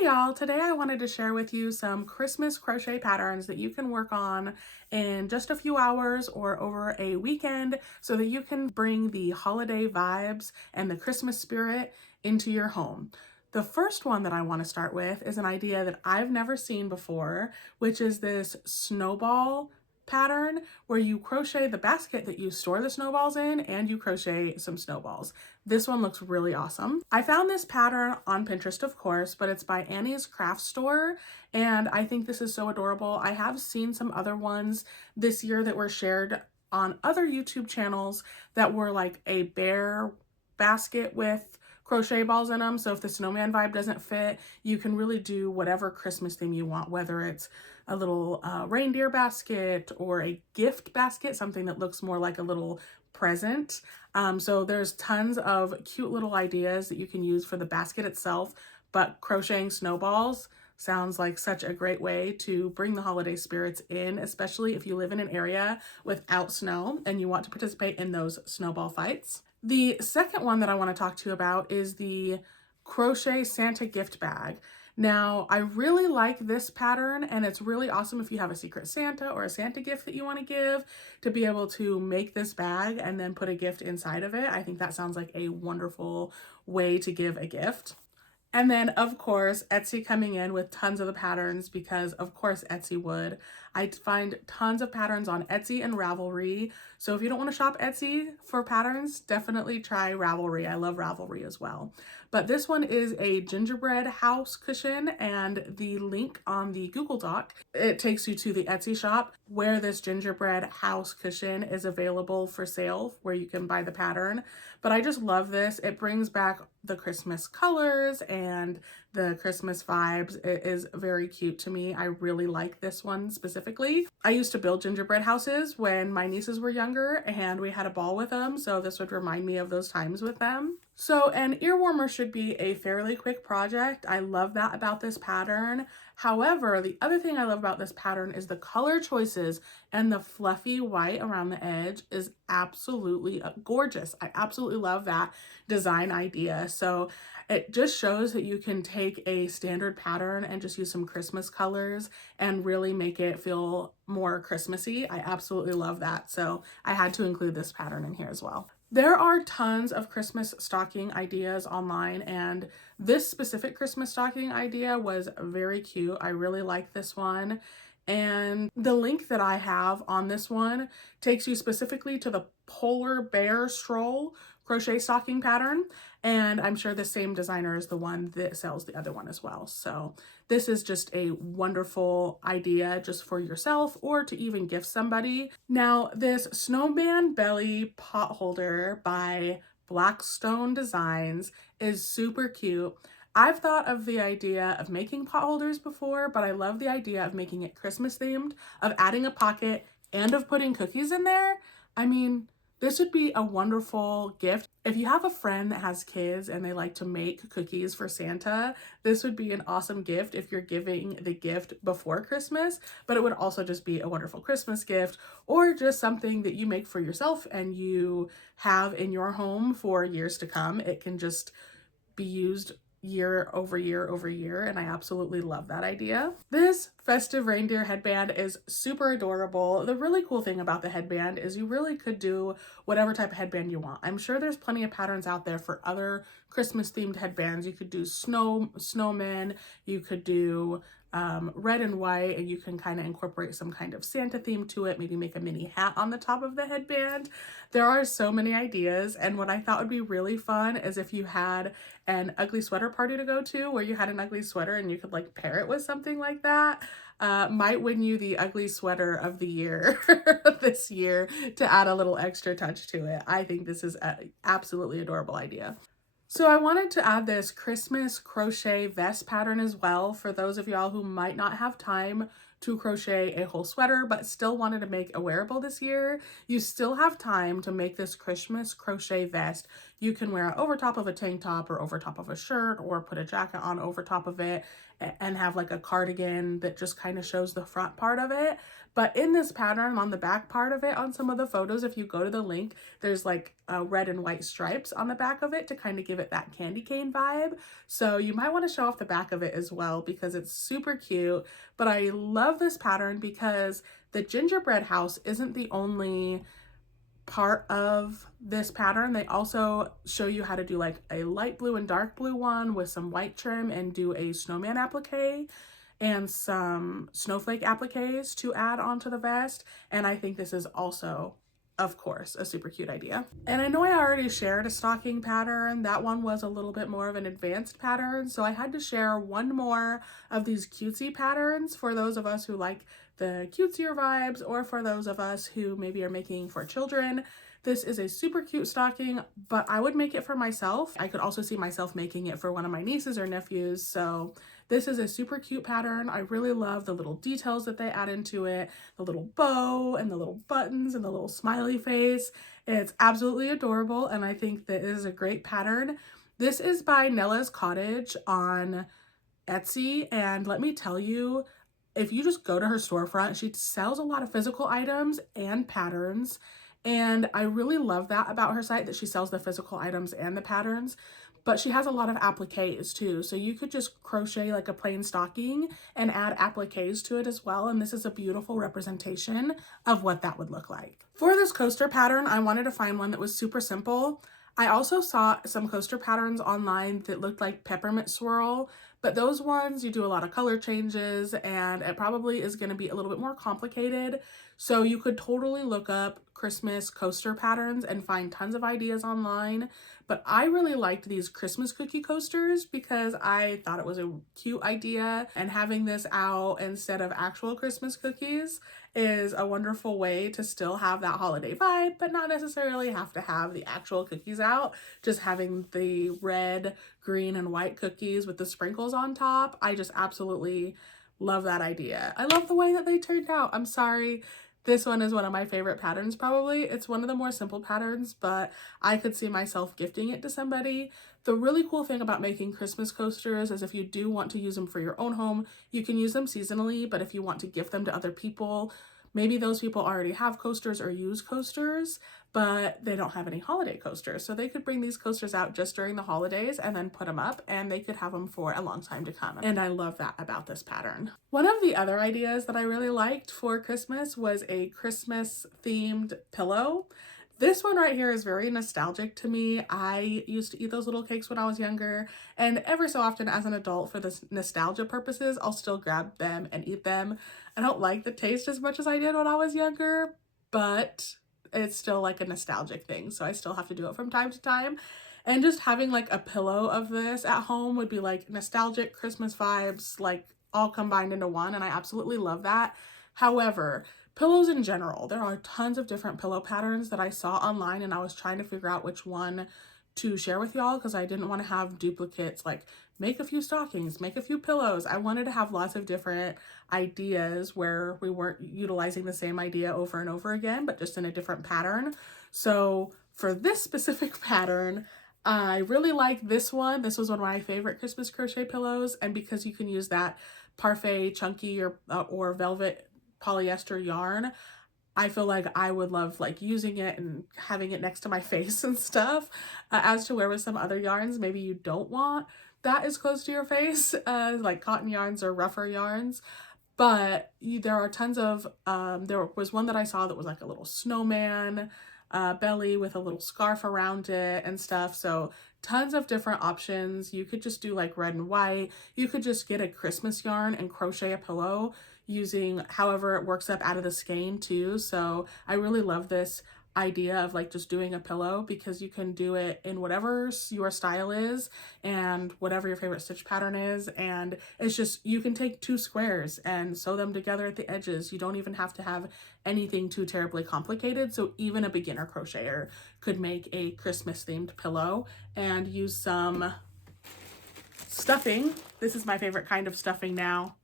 Hey y'all, today I wanted to share with you some Christmas crochet patterns that you can work on in just a few hours or over a weekend so that you can bring the holiday vibes and the Christmas spirit into your home. The first one that I want to start with is an idea that I've never seen before, which is this snowball pattern where you crochet the basket that you store the snowballs in and you crochet some snowballs. This one looks really awesome. I found this pattern on Pinterest, of course, but it's by Annie's Craft Store, and I think this is so adorable. I have seen some other ones this year that were shared on other YouTube channels that were like a bear basket with crochet balls in them. So if the snowman vibe doesn't fit, you can really do whatever Christmas theme you want, whether it's a little reindeer basket or a gift basket, something that looks more like a little present. So there's tons of cute little ideas that you can use for the basket itself, but crocheting snowballs sounds like such a great way to bring the holiday spirits in, especially if you live in an area without snow and you want to participate in those snowball fights. The second one that I want to talk to you about is the crochet Santa gift bag. Now, I really like this pattern, and it's really awesome if you have a secret Santa or a Santa gift that you want to give, to be able to make this bag and then put a gift inside of it. I think that sounds like a wonderful way to give a gift. And then, of course, Etsy coming in with tons of the patterns because, of course, Etsy would. I find tons of patterns on Etsy and Ravelry. So if you don't want to shop Etsy for patterns, definitely try Ravelry. I love Ravelry as well. But this one is a gingerbread house cushion, and the link on the Google Doc, it takes you to the Etsy shop where this gingerbread house cushion is available for sale, where you can buy the pattern. But I just love this. It brings back the Christmas colors and the Christmas vibes. It is very cute to me. I really like this one specifically. I used to build gingerbread houses when my nieces were younger and we had a ball with them, so this would remind me of those times with them. So an ear warmer should be a fairly quick project. I love that about this pattern. However, the other thing I love about this pattern is the color choices, and the fluffy white around the edge is absolutely gorgeous. I absolutely love that design idea. So it just shows that you can take a standard pattern and just use some Christmas colors and really make it feel more Christmassy. I absolutely love that. So I had to include this pattern in here as well. There are tons of Christmas stocking ideas online, and this specific Christmas stocking idea was very cute. I really like this one. And the link that I have on this one takes you specifically to the polar bear stroll crochet stocking pattern. And I'm sure the same designer is the one that sells the other one as well. So this is just a wonderful idea just for yourself or to even gift somebody. Now, this snowman belly pot holder by Blackstone Designs is super cute. I've thought of the idea of making pot holders before, but I love the idea of making it Christmas themed, of adding a pocket and of putting cookies in there. I mean, this would be a wonderful gift. If you have a friend that has kids and they like to make cookies for Santa, this would be an awesome gift if you're giving the gift before Christmas, but it would also just be a wonderful Christmas gift, or just something that you make for yourself and you have in your home for years to come. It can just be used year over year over year, and I absolutely love that idea. This festive reindeer headband is super adorable. The really cool thing about the headband is you really could do whatever type of headband you want. I'm sure there's plenty of patterns out there for other Christmas themed headbands. You could do snowmen, you could do red and white, and you can kind of incorporate some kind of Santa theme to it, maybe make a mini hat on the top of the headband. There are so many ideas, and what I thought would be really fun is if you had an ugly sweater party to go to where you had an ugly sweater and you could like pair it with something like that. Might win you the ugly sweater of the year this year to add a little extra touch to it. I think this is an absolutely adorable idea. So I wanted to add this Christmas crochet vest pattern as well for those of y'all who might not have time to crochet a whole sweater but still wanted to make a wearable this year. You still have time to make this Christmas crochet vest You can wear it over top of a tank top or over top of a shirt, or put a jacket on over top of it and have like a cardigan that just kind of shows the front part of it. But in this pattern, on the back part of it, on some of the photos, if you go to the link, there's like red and white stripes on the back of it to kind of give it that candy cane vibe. So you might want to show off the back of it as well because it's super cute. But I love this pattern because the gingerbread house isn't the only part of this pattern. They also show you how to do like a light blue and dark blue one with some white trim and do a snowman applique and some snowflake appliques to add onto the vest. And I think this is also, of course, a super cute idea. And I know I already shared a stocking pattern. That one was a little bit more of an advanced pattern. So I had to share one more of these cutesy patterns for those of us who like the cutesier vibes, or for those of us who maybe are making for children. This is a super cute stocking, but I would make it for myself. I could also see myself making it for one of my nieces or nephews. So this is a super cute pattern. I really love the little details that they add into it, the little bow and the little buttons and the little smiley face. It's absolutely adorable, and I think that it is a great pattern. This is by Nella's Cottage on Etsy, and let me tell you, if you just go to her storefront, she sells a lot of physical items and patterns. And I really love that about her site, that she sells the physical items and the patterns, but she has a lot of appliques too. So you could just crochet like a plain stocking and add appliques to it as well. And this is a beautiful representation of what that would look like. For this coaster pattern, I wanted to find one that was super simple. I also saw some coaster patterns online that looked like peppermint swirl, but those ones you do a lot of color changes and it probably is going to be a little bit more complicated. So you could totally look up Christmas coaster patterns and find tons of ideas online. But I really liked these Christmas cookie coasters because I thought it was a cute idea, and having this out instead of actual Christmas cookies is a wonderful way to still have that holiday vibe, but not necessarily have to have the actual cookies out. Just having the red, green, and white cookies with the sprinkles on top. I just absolutely love that idea. I love the way that they turned out. I'm sorry. This one is one of my favorite patterns probably. It's one of the more simple patterns, but I could see myself gifting it to somebody. The really cool thing about making Christmas coasters is if you do want to use them for your own home, you can use them seasonally, but if you want to gift them to other people, maybe those people already have coasters or use coasters, but they don't have any holiday coasters. So they could bring these coasters out just during the holidays and then put them up, and they could have them for a long time to come. And I love that about this pattern. One of the other ideas that I really liked for Christmas was a Christmas themed pillow. This one right here is very nostalgic to me. I used to eat those little cakes when I was younger, and every so often as an adult, for this nostalgia purposes, I'll still grab them and eat them. I don't like the taste as much as I did when I was younger, but it's still like a nostalgic thing, so I still have to do it from time to time. And just having like a pillow of this at home would be like nostalgic Christmas vibes, like all combined into one, and I absolutely love that. However, pillows in general, there are tons of different pillow patterns that I saw online, and I was trying to figure out which one to share with y'all because I didn't want to have duplicates, like make a few stockings, make a few pillows. I wanted to have lots of different ideas where we weren't utilizing the same idea over and over again, but just in a different pattern. So for this specific pattern, I really like this one. This was one of my favorite Christmas crochet pillows, and because you can use that parfait chunky or velvet polyester yarn, I feel like I would love like using it and having it next to my face and stuff. As to where with some other yarns, maybe you don't want that as close to your face, like cotton yarns or rougher yarns. But there are tons of, there was one that I saw that was like a little snowman belly with a little scarf around it and stuff. So tons of different options. You could just do like red and white. You could just get a Christmas yarn and crochet a pillow using however it works up out of the skein too. So I really love this idea of like just doing a pillow because you can do it in whatever your style is and whatever your favorite stitch pattern is, and it's just, you can take two squares and sew them together at the edges. You don't even have to have anything too terribly complicated. So even a beginner crocheter could make a Christmas themed pillow and use some stuffing. This is my favorite kind of stuffing now.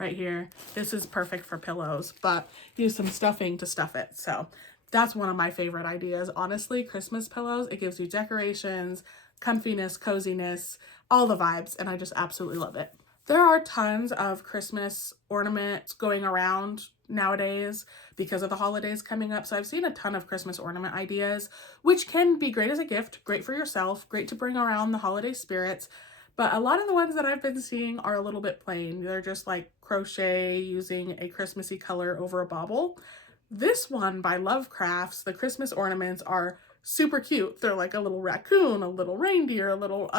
Right here. This is perfect for pillows, but use some stuffing to stuff it. So That's one of my favorite ideas. Honestly, Christmas pillows, it gives you decorations, comfiness, coziness, all the vibes, and I just absolutely love it. There are tons of Christmas ornaments going around nowadays because of the holidays coming up. So I've seen a ton of Christmas ornament ideas, which can be great as a gift, great for yourself, great to bring around the holiday spirits. But a lot of the ones that I've been seeing are a little bit plain. They're just like crochet using a Christmassy color over a bauble. This one by Lovecrafts, the Christmas ornaments are super cute. They're like a little raccoon, a little reindeer, a little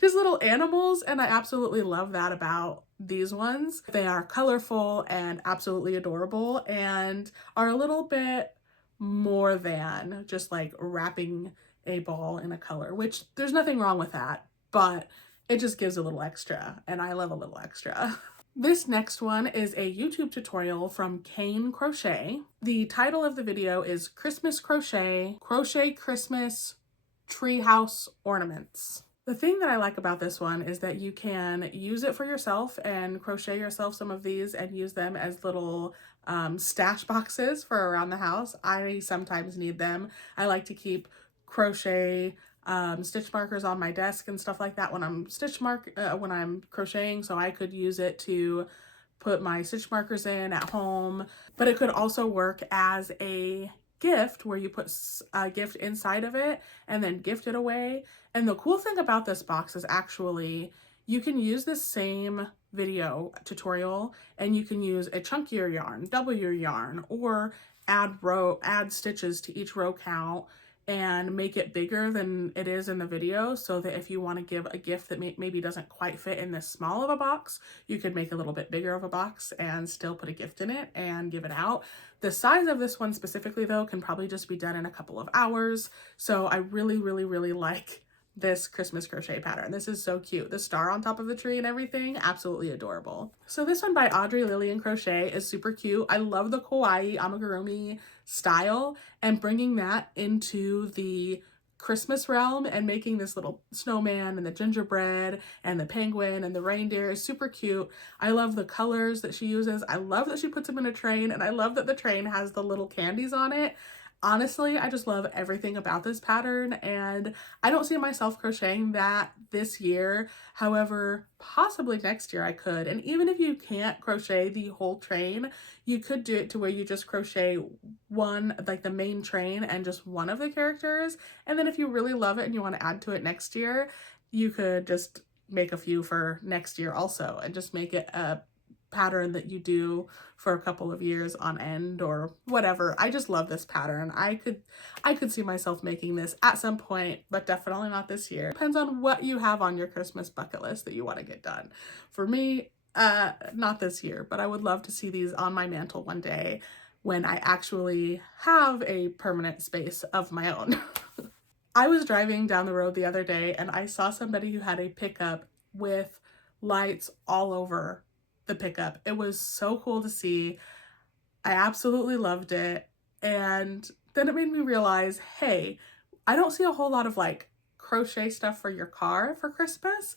just little animals, and I absolutely love that about these ones. They are colorful and absolutely adorable and are a little bit more than just like wrapping a ball in a color, which there's nothing wrong with that, but it just gives a little extra, and I love a little extra. This next one is a YouTube tutorial from Kane Crochet. The title of the video is Christmas Crochet, Crochet Christmas Treehouse Ornaments. The thing that I like about this one is that you can use it for yourself and crochet yourself some of these and use them as little stash boxes for around the house. I sometimes need them. I like to keep crochet stitch markers on my desk and stuff like that when I'm when I'm crocheting, so I could use it to put my stitch markers in at home. But it could also work as a gift where you put a gift inside of it and then gift it away. And the cool thing about this box is actually you can use this same video tutorial and you can use a chunkier yarn, double your yarn, or add stitches to each row count and make it bigger than it is in the video, so that if you want to give a gift that maybe doesn't quite fit in this small of a box, you could make a little bit bigger of a box and still put a gift in it and give it out. The size of this one specifically though can probably just be done in a couple of hours, so I really, really, really like this Christmas crochet pattern. This is so cute. The star on top of the tree and everything, absolutely adorable. So this one by Audrey Lillian Crochet is super cute. I love the kawaii amigurumi style, and bringing that into the Christmas realm and making this little snowman and the gingerbread and the penguin and the reindeer is super cute. I love the colors that she uses. I love that she puts them in a train, and I love that the train has the little candies on it. Honestly, I just love everything about this pattern, and I don't see myself crocheting that this year. However, possibly next year I could. And even if you can't crochet the whole train, you could do it to where you just crochet one, like the main train and just one of the characters. And then if you really love it and you want to add to it next year, you could just make a few for next year also and just make it a pattern that you do for a couple of years on end or whatever. I just love this pattern. I could see myself making this at some point, but definitely not this year. Depends on what you have on your Christmas bucket list that you want to get done. For me, not this year, but I would love to see these on my mantle one day when I actually have a permanent space of my own. I was driving down the road the other day and I saw somebody who had a pickup with lights all over the pickup. It was so cool to see. I absolutely loved it. And then it made me realize, hey, I don't see a whole lot of like crochet stuff for your car for Christmas.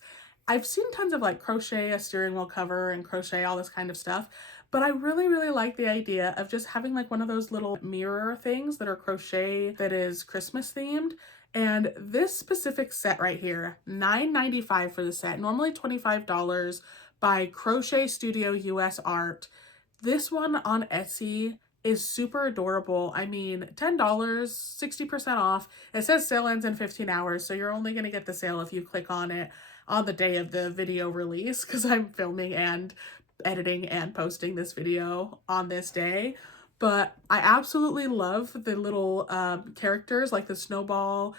I've seen tons of like crochet a steering wheel cover and crochet all this kind of stuff, but I really, really like the idea of just having like one of those little mirror things that are crochet that is Christmas themed. And this specific set right here, $9.95 for the set, normally $25, by Crochet Studio US Art. This one on Etsy is super adorable. I mean, $10, 60% off. It says sale ends in 15 hours, so you're only going to get the sale if you click on it on the day of the video release, because I'm filming and editing and posting this video on this day. But I absolutely love the little characters, like the snowball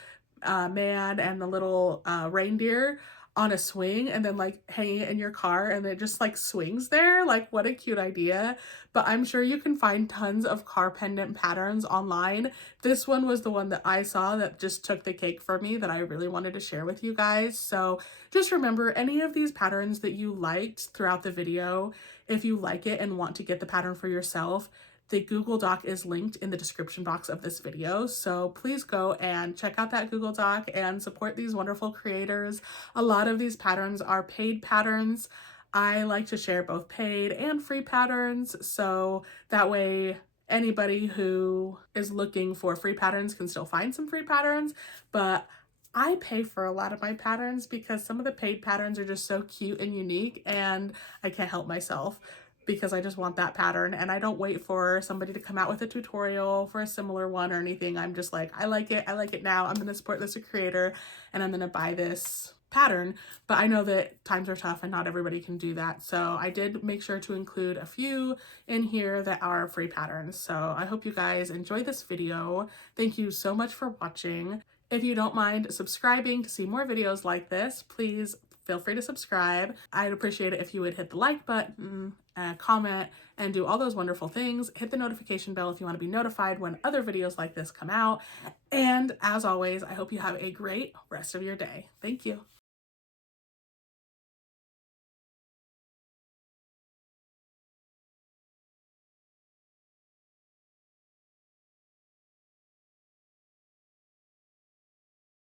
man and the little reindeer on a swing and then like hanging it in your car and it just like swings there. Like, what a cute idea. But I'm sure you can find tons of car pendant patterns online. This one was the one that I saw that just took the cake for me, that I really wanted to share with you guys. So just remember, any of these patterns that you liked throughout the video, if you like it and want to get the pattern for yourself, the Google Doc is linked in the description box of this video, so please go and check out that Google Doc and support these wonderful creators. A lot of these patterns are paid patterns. I like to share both paid and free patterns, so that way anybody who is looking for free patterns can still find some free patterns, but I pay for a lot of my patterns because some of the paid patterns are just so cute and unique, and I can't help myself because I just want that pattern, and I don't wait for somebody to come out with a tutorial for a similar one or anything. I'm just like, I like it now, I'm gonna support this creator and I'm gonna buy this pattern. But I know that times are tough and not everybody can do that, so I did make sure to include a few in here that are free patterns. So I hope you guys enjoy this video. Thank you so much for watching. If you don't mind subscribing to see more videos like this, please feel free to subscribe. I'd appreciate it if you would hit the like button, comment, and do all those wonderful things. Hit the notification bell if you want to be notified when other videos like this come out. And as always, I hope you have a great rest of your day. Thank you.